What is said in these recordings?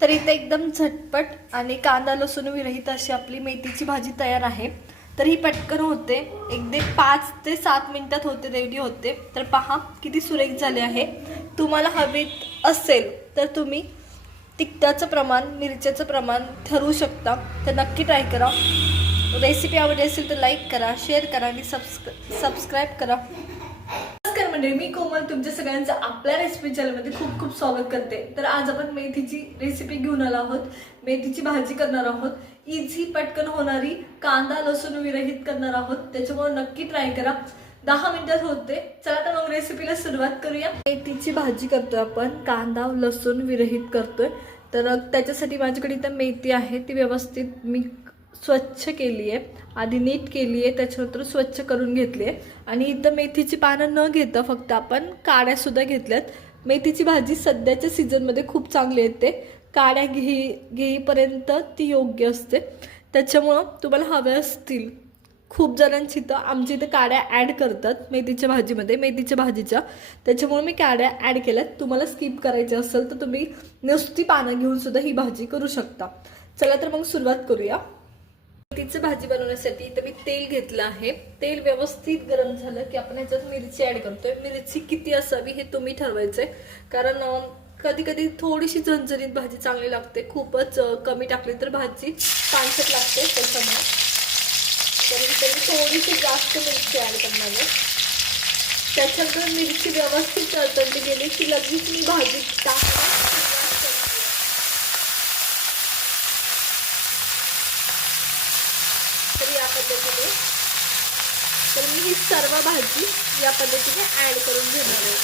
तर इथे एकदम झटपट आणि कांदा लसूण विरहित अशी आपली मेथीची भाजी तयार आहे। तर ही पटकन होते, अगदी 5 ते 7 मिनिटात होते, रेडी होते। तर पहा किती सुरेख झाले आहे। तुम्हाला हवीत असेल तर तुम्ही तिखटाचं प्रमाण, मिरच्याचं प्रमाण ठरवू शकता। तर नक्की ट्राय करा। रेसिपी आवडली असेल तर लाईक करा, शेअर करा आणि सबस्क्राईब करा। नमस्कार मंडळी, मी कोमल तुमच्या सगळ्यांचं आपल्या रेसिपी चॅनलमध्ये खूप खूप स्वागत करते। तर आज आपण मेथीची रेसिपी घेऊन आलो आहोत। मेथीची भाजी करणार आहोत, इझी पटकन होणारी, कांदा लसूण विरहित करणार आहोत। त्याच्यामुळे नक्की ट्राय करा, 10 मिनिटात होते। चला तर मग रेसिपीला सुरुवात करूया। मेथीची भाजी करतोय आपण, कांदा लसूण विरहित करतोय। तर त्याच्यासाठी माझ्याकडे इथं मेथी आहे, ती व्यवस्थित मी स्वच्छ केली आहे, आधी नीट केली आहे, त्याच्यानंतर स्वच्छ करून घेतली आहे। आणि इथं मेथीची पानं न घेता फक्त आपण काड्या सुद्धा घेतल्यात। मेथीची भाजी सध्याच्या सीझनमध्ये खूप चांगली येते, काड्या घेईपर्यंत ती योग्य असते। त्याच्यामुळं तुम्हाला हवे असतील, खूप जणांची तर आमच्या इथं काड्या ॲड करतात मेथीच्या भाजीमध्ये, मेथीच्या भाजीच्या, त्याच्यामुळे मी काड्या ॲड केल्यात। तुम्हाला स्किप करायचे असेल तर तुम्ही नुसती पानं घेऊन सुद्धा ही भाजी करू शकता। चला तर मग सुरुवात करूया। मेथीची भाजी बनवण्यासाठी इथे मी तेल घेतलं आहे। तेल व्यवस्थित गरम झालं की आपण ह्याच्यात मिरची ऍड करतोय। मिरची किती असावी हे तुम्ही ठरवायचंय, कारण कधी कधी थोडीशी झणझणीत भाजी चांगली लागते, खूपच कमी टाकली तर भाजी पानसट लागते। त्याच्यामुळे तर थोडीशी जास्त मिरची ऍड करणार आहे। त्याच्यानंतर मिरची व्यवस्थित तळतळली गेली की लगेच मी भाजी टाकणार। या पद्धतीने तर मी ही सर्व भाजी या पद्धतीने ऍड करून घेणार आहे।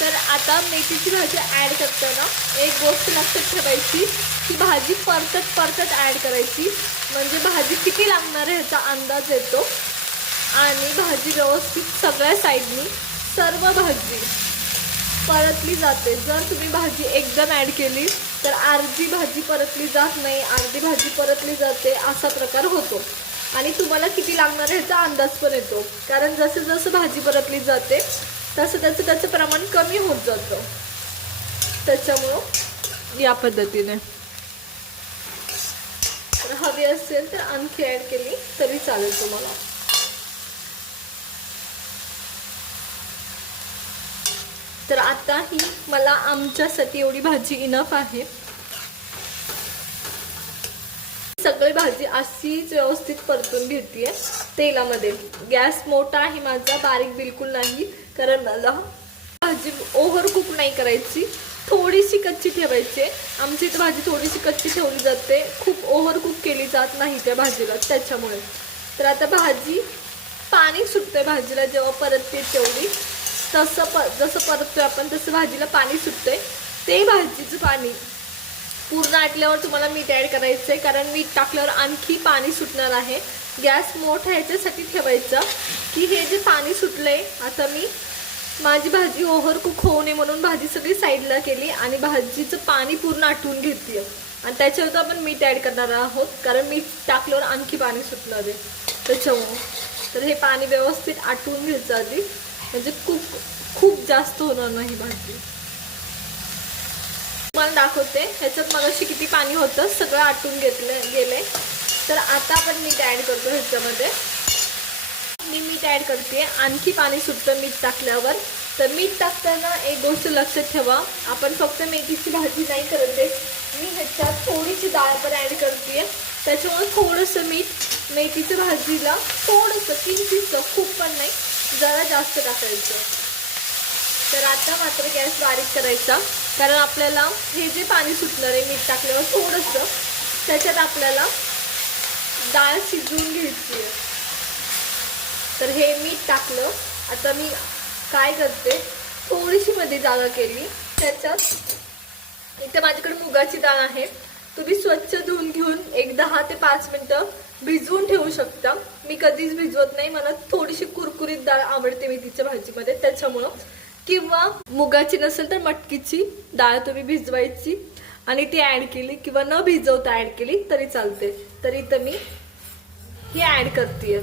तर आता मेथीची भाजी ऍड करताना एक गोष्ट लक्षात ठेवायची की भाजी परतत ऍड करायची, म्हणजे भाजी किती लागणार आहे ह्याचा अंदाज येतो आणि भाजी व्यवस्थित सगळ्या साईडनी सर्व भाजी परतली जाते। जर तुम्ही भाजी एकदम ऍड केली तर अर्धी भाजी परतली जात नाही, अर्धी भाजी परतली जाते, असा प्रकार होतो। आणि तुम्हाला किती लागणार आहे ह्याचा अंदाज पण येतो, कारण जसं जसं भाजी परतली जाते तसं त्याचं प्रमाण कमी होत जातं। त्याच्यामुळं या पद्धतीने तर हवी असेल तर आणखी ऍड केली तरी चालेल तुम्हाला। तर आता ही मला आमच्यासाठी एवढी भाजी इनफ आहे। सगळी भाजी अशीच व्यवस्थित परतून घेतलीये तेलामध्ये। गॅस मोठा आहे माझा, बारीक बिलकुल नाही, कारण मला भाजी ओव्हर कुक नाही करायची, थोडीशी कच्ची ठेवायची। आमची इथं भाजी थोडीशी कच्ची ठेवली जाते, खूप ओव्हर कुक केली जात नाही त्या भाजीला, त्याच्यामुळे। तर आता भाजी पाणी सुटतंय भाजीला, जेव्हा परतते तेवढी जसं परततोय आपण तसं भाजीला पाणी सुटतंय। ते भाजीचं पाणी पूर्ण आटल्यावर तुम्हाला मीठ ऍड करायचंय, कारण मीठ टाकल्यावर आणखी पाणी सुटणार आहे। गॅस मोठा ह्याच्यासाठी ठेवायचा की हे जे पाणी सुटलंय, आता मी माझी भाजी ओव्हर कुक होऊ नये म्हणून भाजी सगळी साईडला केली आणि भाजीचं पाणी पूर्ण आटवून घेतलीये। आणि त्याच्यावर आपण मीठ ऍड करणार आहोत, कारण मीठ टाकल्यावर आणखी पाणी सुटणार आहे त्याच्यामुळे। तर हे पाणी व्यवस्थित आटवून घ्यायचं आधी, म्हणजे खूप जास्त होणार नाही भाजी। तुम्हाला दाखवते ह्याच्यात मगाशी किती पाणी होतं, सगळं आटून गेलंय। तर आता आपण मीठ ऍड करतो ह्याच्यामध्ये। मी मीठ ऍड करते, आणखी पाणी सुटतं मीठ टाकल्यावर। तर मीठ टाकताना एक गोष्ट लक्षात ठेवा, आपण फक्त मेथीची भाजी नाही करत आहे, मी ह्याच्यात थोडीशी डाळ पण ऍड करते। त्याच्यामुळे थोडंसं मीठ मेथीच्या भाजीला थोडंसं किंचित, खूप पण नाही, जरा जास्त टाकायचं। तर आता मात्र गॅस बारीक करायचा, कारण आपल्याला हे जे पाणी सुटणार आहे मीठ टाकल्यावर थोडंसं, त्याच्यात आपल्याला डाळ शिजवून घ्यायची आहे। तर हे मीठ टाकलं, आता मी काय करते, थोडीशी मध्ये जागा केली त्याच्यात। इथे माझ्याकडे मुगाची डाळ आहे, तुम्ही स्वच्छ धुवून घेऊन एक 10 ते 5 मिनिटं भिजवून ठेवू शकता। मी कधीच भिजवत नाही, मला थोडीशी कुरकुरीत डाळ आवडते मेथीच्या भाजीमध्ये, त्याच्यामुळं। किंवा मुगाची नसेल तर मटकीची डाळ तुम्ही भिजवायची आणि ती ऍड केली, किंवा न भिजवता ऍड केली तरी चालते। तर इथं मी हे ऍड करते,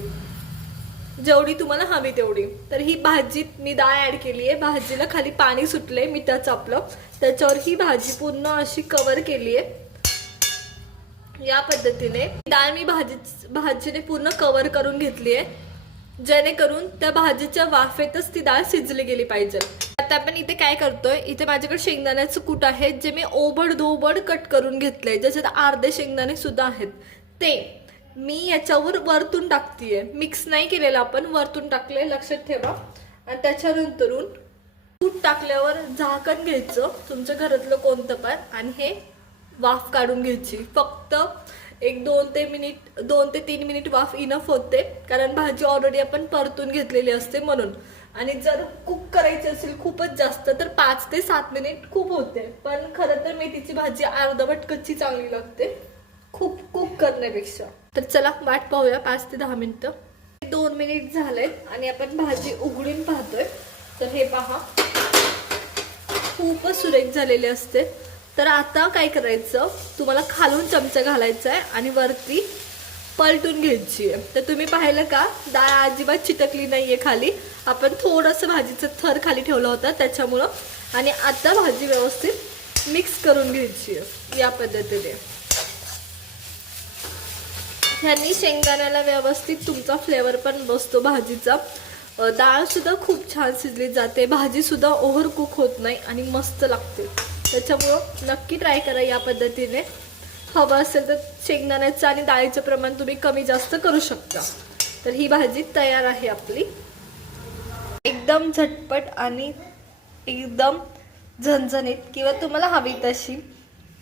जेवढी तुम्हाला हवी तेवढी. तर ही भाजीत मी डाळ ऍड केली आहे. भाजीला खाली पाणी सुटले मिठाचं आपलं, त्याच्यावर ही भाजी पूर्ण अशी कव्हर केली आहे. या पद्धतीने डाळ मी भाजीने पूर्ण कव्हर करून घेतली आहे, जेणेकरून त्या भाजीच्या वाफेतच ती डाळ शिजली गेली पाहिजे. आता आपण इथे काय करतोय, इथे माझ्याकडे शेंगदाण्याचं कूट आहे जे मी ओबड कट करून घेतलंय, ज्याच्यात अर्धे शेंगदाणे सुद्धा आहेत. ते मी याच्यावर वरतून टाकतीये, मिक्स नाही केलेलं आपण, वरतून टाकले, लक्षात ठेवा. आणि त्याच्यानंतरून कूट टाकल्यावर झाकण घ्यायचं तुमच्या घरातलं कोणतं पण, आणि हे वाफ काढून घ्यायची. फक्त एक 2 ते 3 मिनिट वाफ इनफ होते, कारण भाजी ऑलरेडी आपण परतून घेतलेली असते म्हणून. आणि जर कुक करायची असेल खूपच जास्त तर 5 ते 7 मिनिट खूप होते, पण खरं तर मेथीची भाजी अर्धवट कच्ची चांगली लागते खूप कुक करण्यापेक्षा. तर चला वाट पाहूया 5 ते 10 मिनिटं. 2 मिनिट झालेत आणि आपण भाजी उघडून पाहतोय. तर हे पहा, खूपच सुरेख झालेले असते. तर आता काय करायचं, तुम्हाला खालून चमचा घालायचा आहे आणि वरती पलटून घ्यायची आहे. तर तुम्ही पाहिलं का, डाळ अजिबात चिटकली नाहीये खाली. आपण थोडंसं भाजीचं थर खाली ठेवलं होतं त्याच्यामुळं. आणि आता भाजी व्यवस्थित मिक्स करून घ्यायची आहे या पद्धतीने. ह्यांनी शेंगदाण्याला व्यवस्थित तुमचा फ्लेवर पण बसतो भाजीचा. डाळ सुद्धा खूप छान शिजली जाते, भाजी सुद्धा ओव्हर कुक होत नाही आणि मस्त लागते. त्याच्यामुळं नक्की ट्राय करा या पद्धतीने. हवं असेल तर शेंगदाण्याचं आणि डाळीचं प्रमाण तुम्ही कमी जास्त करू शकता. तर ही भाजी तयार आहे आपली. एकदम झटपट आणि एकदम झणझणीत, किंवा तुम्हाला हवी तशी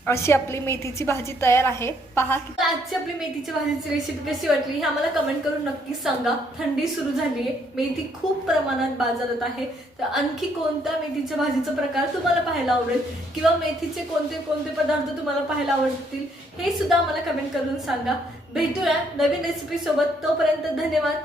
अशी आपली मेथीची भाजी तयार आहे. पहा, आजची आपली मेथीची भाजीची रेसिपी कशी वाटली हे आम्हाला कमेंट करून नक्की सांगा. थंडी सुरू झाली आहे, मेथी खूप प्रमाणात बाजारात आहे. तर आणखी कोणत्या मेथीच्या भाजीचा प्रकार तुम्हाला पाहायला आवडेल, किंवा मेथीचे कोणते कोणते पदार्थ तुम्हाला पाहायला आवडतील हे सुद्धा आम्हाला कमेंट करून सांगा. भेटूया नवीन रेसिपी सोबत. तोपर्यंत धन्यवाद.